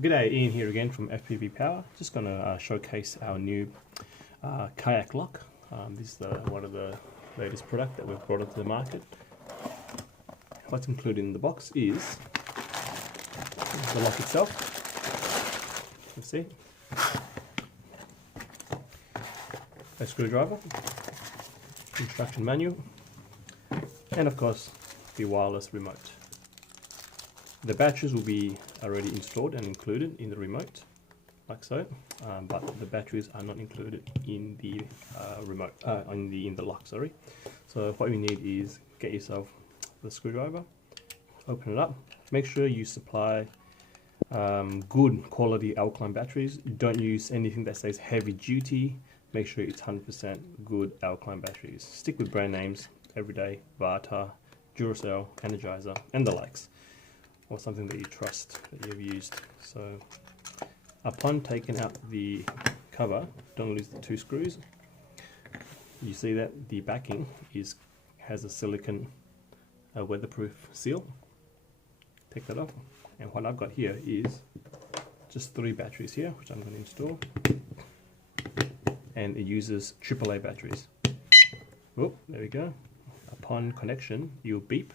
G'day, Ian here again from Fpv-Power. Just going to showcase our new kayak lock. This is one of the latest product that we've brought into the market. What's included in the box is the lock itself. Let's see. A screwdriver, instruction manual, and of course the wireless remote. The batteries will be already installed and included in the remote, like so, but the batteries are not included in the remote, in the lock. Sorry. So what you need is get yourself the screwdriver, open it up. Make sure you supply good quality alkaline batteries. Don't use anything that says heavy duty. Make sure it's 100% good alkaline batteries. Stick with brand names: Everyday, Vata, Duracell, Energizer, and the likes, or something that you trust, that you've used. So upon taking out the cover, don't lose the two screws. You see that the backing has a silicone weatherproof seal. Take that off, and what I've got here is just 3 batteries here, which I'm going to install, and it uses AAA batteries. Oh, there we go. Upon connection, you'll beep,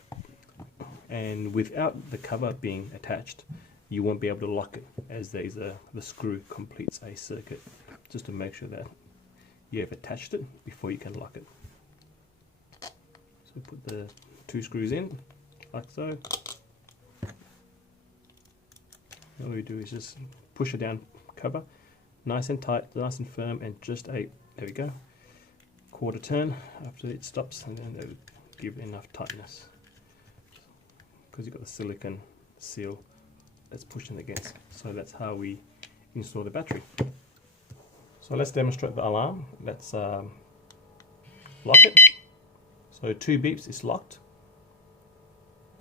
and without the cover being attached, you won't be able to lock it, as the screw completes a circuit, just to make sure that you have attached it before you can lock it. So put the 2 screws in, like so. All we do is just push it down, cover, nice and tight, nice and firm, and just there we go, quarter turn after it stops, and then it'll give enough tightness, because you've got the silicone seal that's pushing against. So that's how we install the battery. So let's demonstrate the alarm. Let's lock it. So 2 beeps, it's locked.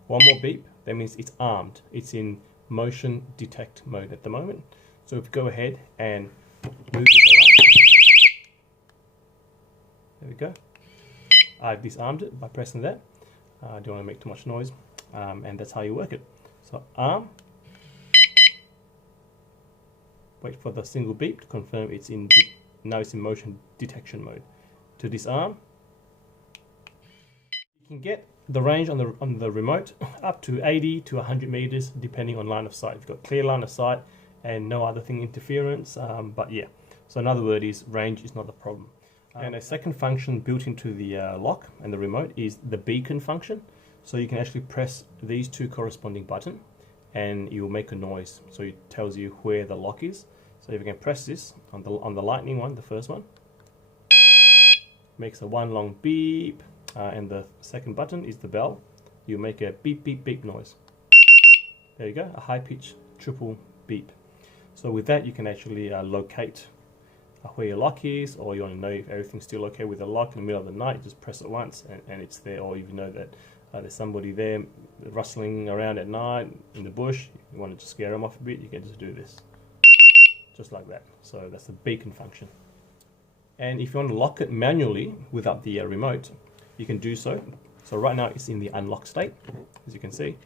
1 more beep, that means it's armed. It's in motion detect mode at the moment. So if you go ahead and move this alarm, there we go. I've disarmed it by pressing that. Don't want to make too much noise. And that's how you work it. So arm, wait for the single beep to confirm it's now it's in motion detection mode. To disarm, you can get the range on the remote up to 80 to 100 meters depending on line of sight. You've got clear line of sight and no other thing interference, but yeah, so another word is range is not the problem. And a second function built into the lock and the remote is the beacon function. So you can actually press these 2 corresponding buttons and it will make a noise. So it tells you where the lock is. So if you can press this on the lightning one, the first one, makes a 1 long beep, and the second button is the bell. You make a beep beep beep noise. There you go, a high pitch triple beep. So with that you can actually locate where your lock is, or you want to know if everything's still okay with the lock in the middle of the night. Just press it once and it's there. Or if you know that there's somebody there rustling around at night in the bush, you want to just scare them off a bit, you can just do this, just like that. So that's the beacon function. And if you want to lock it manually without the remote, you can do so. So right now it's in the unlock state, as you can see.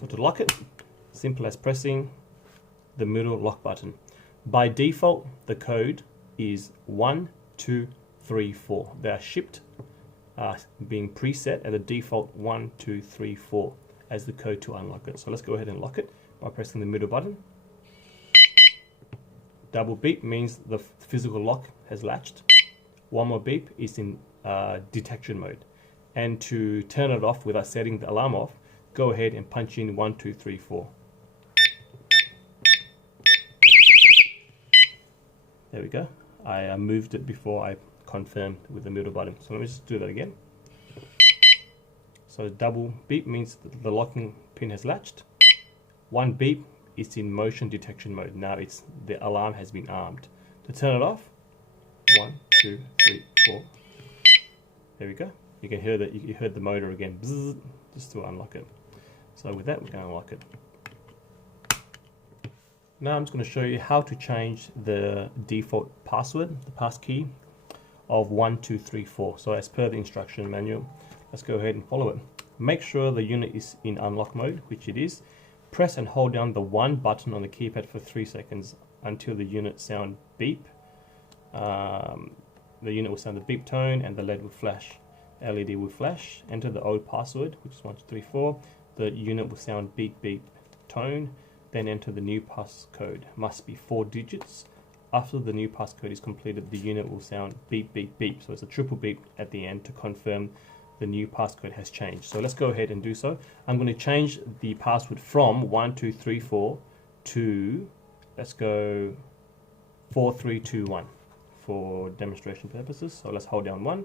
So to lock it, simple as pressing the middle lock button. By default, the code is 1, 2, 3, 4. They are shipped being preset at a default 1, 2, 3, 4 as the code to unlock it. So let's go ahead and lock it by pressing the middle button. Double beep means the physical lock has latched. 1 more beep is in detection mode. And to turn it off without setting the alarm off, go ahead and punch in 1, 2, 3, 4. There we go. I moved it before I confirmed with the middle button. So let me just do that again. So double beep means the locking pin has latched. 1 beep is in motion detection mode. Now the alarm has been armed. To turn it off, 1, 2, 3, 4. There we go. You can hear that. You heard the motor again, bzzz, just to unlock it. So with that, we're going to unlock it. Now I'm just going to show you how to change the default password, the passkey of 1, 2, 3, 4. So as per the instruction manual, let's go ahead and follow it. Make sure the unit is in unlock mode, which it is. Press and hold down the 1 button on the keypad for 3 seconds until the unit sound beep. The unit will sound the beep tone and the LED will flash. LED will flash. Enter the old password, which is 1234. The unit will sound beep beep tone. Then enter the new passcode. Must be 4 digits. After the new passcode is completed, the unit will sound beep beep beep. So it's a triple beep at the end to confirm the new passcode has changed. So let's go ahead and do so. I'm going to change the password from 1234 to, let's go 4321 for demonstration purposes. So let's hold down 1,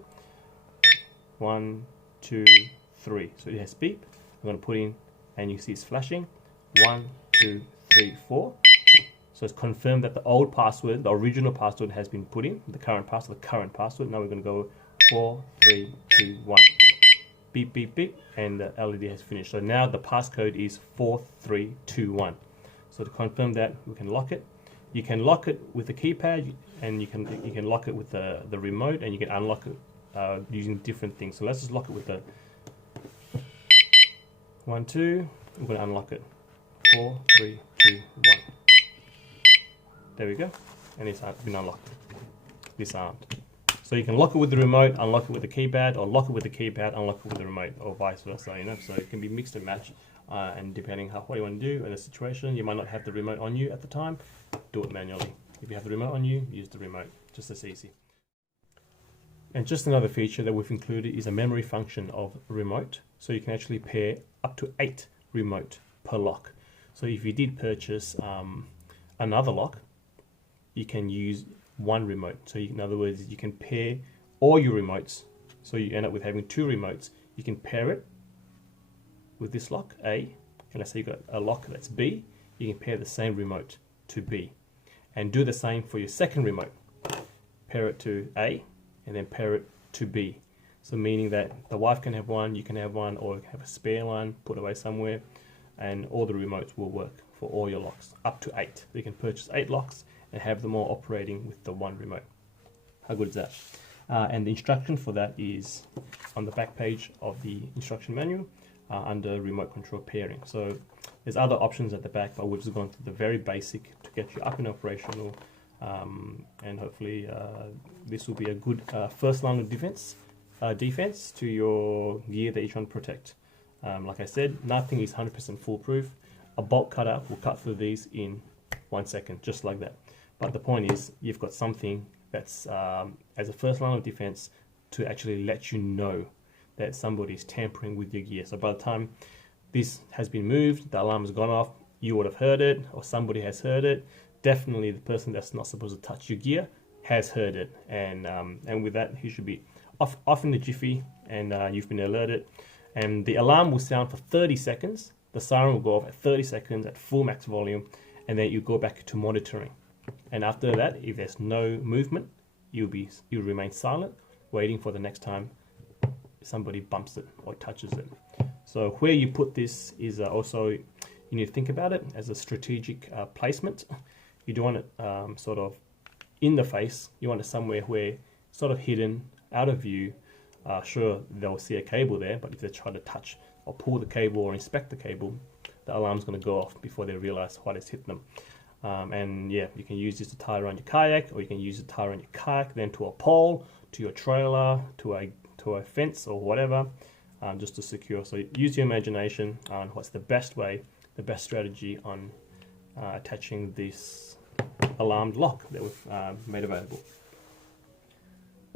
1, 2, 3. So it has beep. I'm going to put in, and you see it's flashing. 1, 2, 3, 4. So it's confirmed that the old password, the original password, has been put in. The current password. Now we're going to go 4, 3, 2, 1. Beep, beep, beep, and the LED has finished. So now the passcode is 4321. So to confirm that, we can lock it. You can lock it with the keypad, and you can lock it with the remote, and you can unlock it using different things. So let's just lock it with the 1, 2. I'm going to unlock it. 4, 3, 2, 1. There we go, and it's been unlocked. Disarmed. So you can lock it with the remote, unlock it with the keypad, or lock it with the keypad, unlock it with the remote, or vice versa. You know, so it can be mixed and matched, and depending on what you want to do in a situation, you might not have the remote on you at the time. Do it manually. If you have the remote on you, use the remote. Just as easy. And just another feature that we've included is a memory function of remote. So you can actually pair up to 8 remote per lock. So if you did purchase another lock, you can use 1 remote. So in other words, you can pair all your remotes. So you end up with having 2 remotes. You can pair it with this lock, A, and let's say you've got a lock that's B, you can pair the same remote to B. And do the same for your second remote. Pair it to A, and then pair it to B. So meaning that the wife can have one, you can have one, or you can have a spare one, put away somewhere, and all the remotes will work for all your locks, up to 8. You can purchase 8 locks and have them all operating with the 1 remote. How good is that? And the instruction for that is on the back page of the instruction manual under remote control pairing. So there's other options at the back, but we've just gone through the very basic to get you up and operational, and hopefully this will be a good first line of defense to your gear that you're trying to protect. Like I said, nothing is 100% foolproof. A bolt cutter will cut through these in 1 second, just like that. But the point is, you've got something that's as a first line of defense to actually let you know that somebody's tampering with your gear. So by the time this has been moved, the alarm has gone off, you would have heard it, or somebody has heard it. Definitely the person that's not supposed to touch your gear has heard it, and with that, he should be off in the jiffy, and you've been alerted. And the alarm will sound for 30 seconds. The siren will go off at 30 seconds at full max volume, and then you go back to monitoring. And after that, if there's no movement, you'll remain silent, waiting for the next time somebody bumps it or touches it. So where you put this is also, you need to think about it as a strategic placement. You don't want it sort of in the face. You want it somewhere where it's sort of hidden, out of view. Sure, they'll see a cable there, but if they try to touch or pull the cable or inspect the cable, the alarm's going to go off before they realize what has hit them. And yeah, you can use this to tie around your kayak, or you can use it to tie around your kayak, then to a pole, to your trailer, to a fence or whatever, just to secure. So use your imagination on what's the best way, the best strategy on attaching this alarmed lock that we've made available.